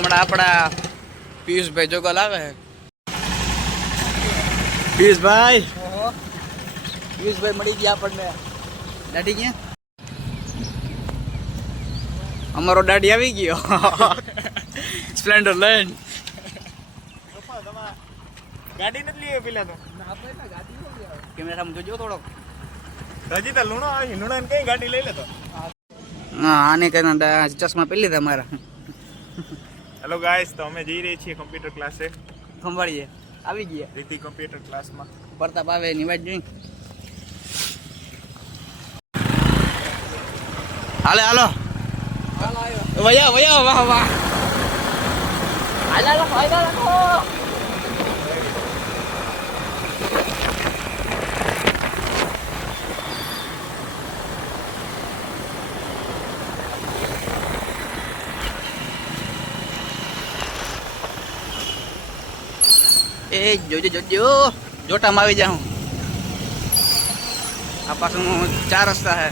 હમણાં આપણા પિયુષભાઈ જોગલ આવે છે. પિયુષભાઈ? પિયુષભાઈ મળી ગયા આપણને. દાઢી ક્યાં? અમારો દાઢી આવી ગયો. સ્પ્લેન્ડર લઈને. ગાડી નથી લઈ પેલા તો. કેમેરા કેમેરામાં જોજો થોડોક. હજી તો લુણો આવી લુણો કઈ ગાડી લઈ લેતો? હા આને કઈ ચશ્મા પહેરી લીધા મારા. હેલો ગાઈસ તો અમે જઈ રહી છીએ કમ્પ્યુટર ક્લાસે ખંભાળીએ આવી ગયા. રીતિ કમ્પ્યુટર ક્લાસમાં પ્રતાપ આવે એની વાત જોઈ. હાલે હાલો. વયા વયા વાહ વાહ. હાલે હાલો ફાયદા એ જોજો જોજો જોટા માં આવી જાઉં. આ પાછું ચાર રસ્તા હે.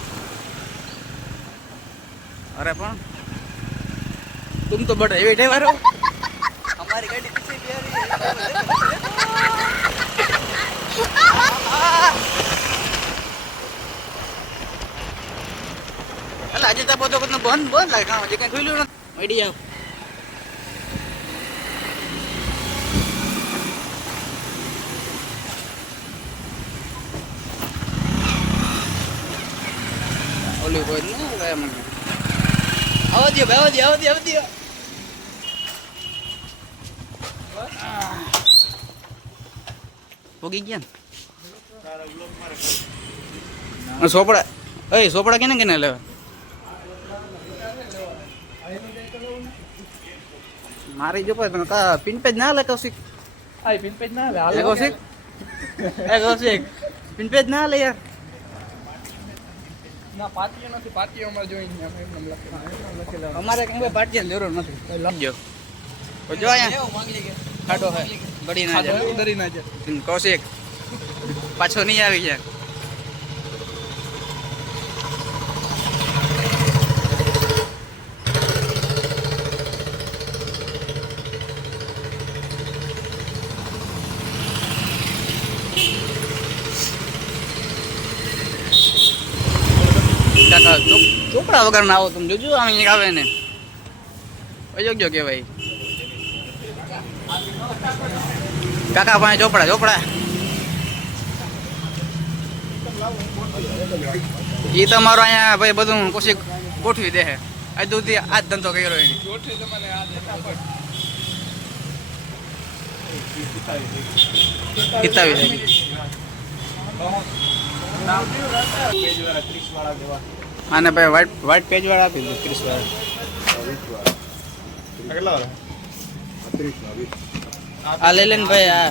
અરે પણ, તું તો બટ એવી ડ્રાઈવર હો. અમારી ગાડી પીછે બિહારી આજે તો બધો બંધ બંધ લાગે હજી કઈ ખુલ્યું નથી. મળી આવ ઓલું કોઈ ને એમ. આવો દો ભાઈ આવો દો આવો દો આવો દો પોગી ગયા ને? સોપડા એ સોપડા કેને કેને લેવા? મારી જો પણ કા પિન પેજ ના લે કૌશિક? આ પિન પેજ ના એ કૌશિક? એ કૌશિક પિન પેજ ના લે યાર. ના પાટીઓ નથી પાટીઓ અમારે જોઈ લખેલા. અમારે કઈ ભાઈ જરૂર નથી. લખજો. જો અહીંયા. ખાડો હે. ના જાય. ખાધો ના જાય. કૌશિક પાછો નહીં આવી જાય. ચોપડા વગર ના આવો તમે. જોજો આમ આવે ને. અયોગ્ય કહેવાય. કાકા પાસે ચોપડા ચોપડા. એ તમારો અહીંયા ભાઈ બધું કોશી ગોઠવી દે આજ સુધી આજ ધંધો કર્યો એની. ગોઠવી તમને આને ભાઈ વ્હાઈટ વ્હાઈટ પેજ વાળા આપી દીધું ત્રીસ વાળા. આ લઈ લઈને ભાઈ, આ.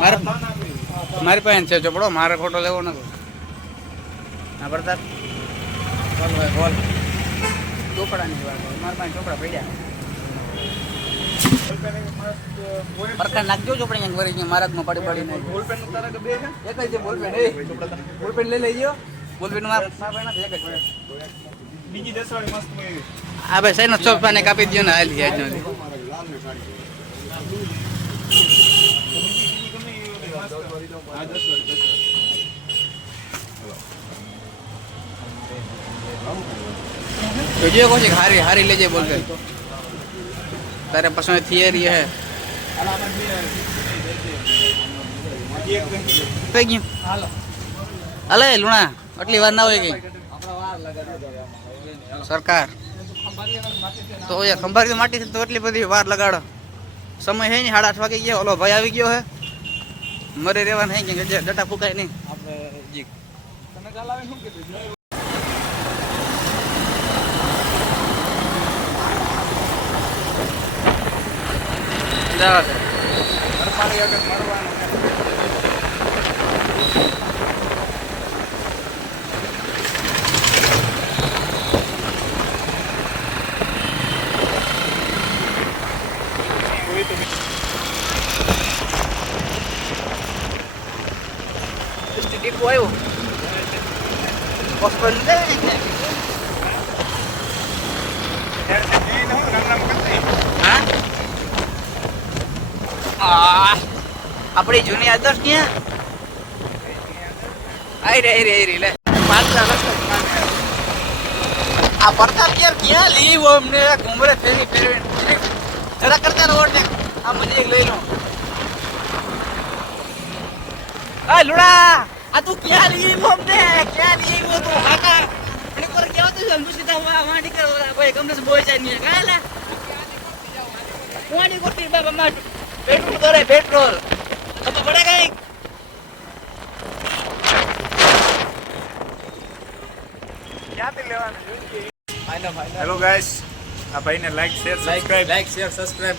મારે મારી પાસે છે ચોપડો મારે ફોટો લેવો નથી. ના પડતા બોલ ભાઈ હોય. પાસે ચોપડા પડ્યા. પરખા નાખજો ચોપડી મારા પડી પડી બોલપેન એક બોલપેન. બોલપેન લઈ ગયો. બોલપેન મારા મારા પાસે નથી, એક જ છે. બીજી દસ વાળી મસ્ત એવી આ ભાઈ સાઈનો ચોપાને કાપી દો ને હાલી આજનો આ દસ વાળી દસ જોજો કહો છે કે હારી હારી લેજે બોલપેન તારે પાસે થિયરી હે એક ગંજી થઈ ગયું હાલો અલે, લુણા, આટલી વાર ના હોય કઈ સરકાર. તો એ ખંભારી માટી છે, તો એટલી બધી વાર લગાડો. સમય હે ને સાડા આઠ વાગે ગયો. ઓલો ભાઈ આવી ગયો હે. મરે રહેવાનું હે કે ડટા ફૂકાય નહીં. આપણે જી ટીપુ આવ્યું હોસ્પિટલ આપણી જૂની આદર્શ ક્યાં આઈ રે રે રે લે પાછળ આ પ્રતાપ યાર ક્યાં લીવ અમને ઘુમરે ફેરી ફેરવી જરા કરતા રોડ ને આ મને લઈ લો આ લુડા આ તું ક્યાં લીવ અમને ક્યાં લીવ તું કાકા અને પર કેવો તું સમજુ સીધા વા વા નીકળ ભાઈ. ગમને સે બોય જાય નહીં કાલા કોણી કોટી બાબા માં પેટ્રોલ દોરે પેટ્રોલ. ખબર પડે કઈ ક્યાંથી લેવાનું? હેલો ગાઈસ આ ભાઈને like share subscribe like share subscribe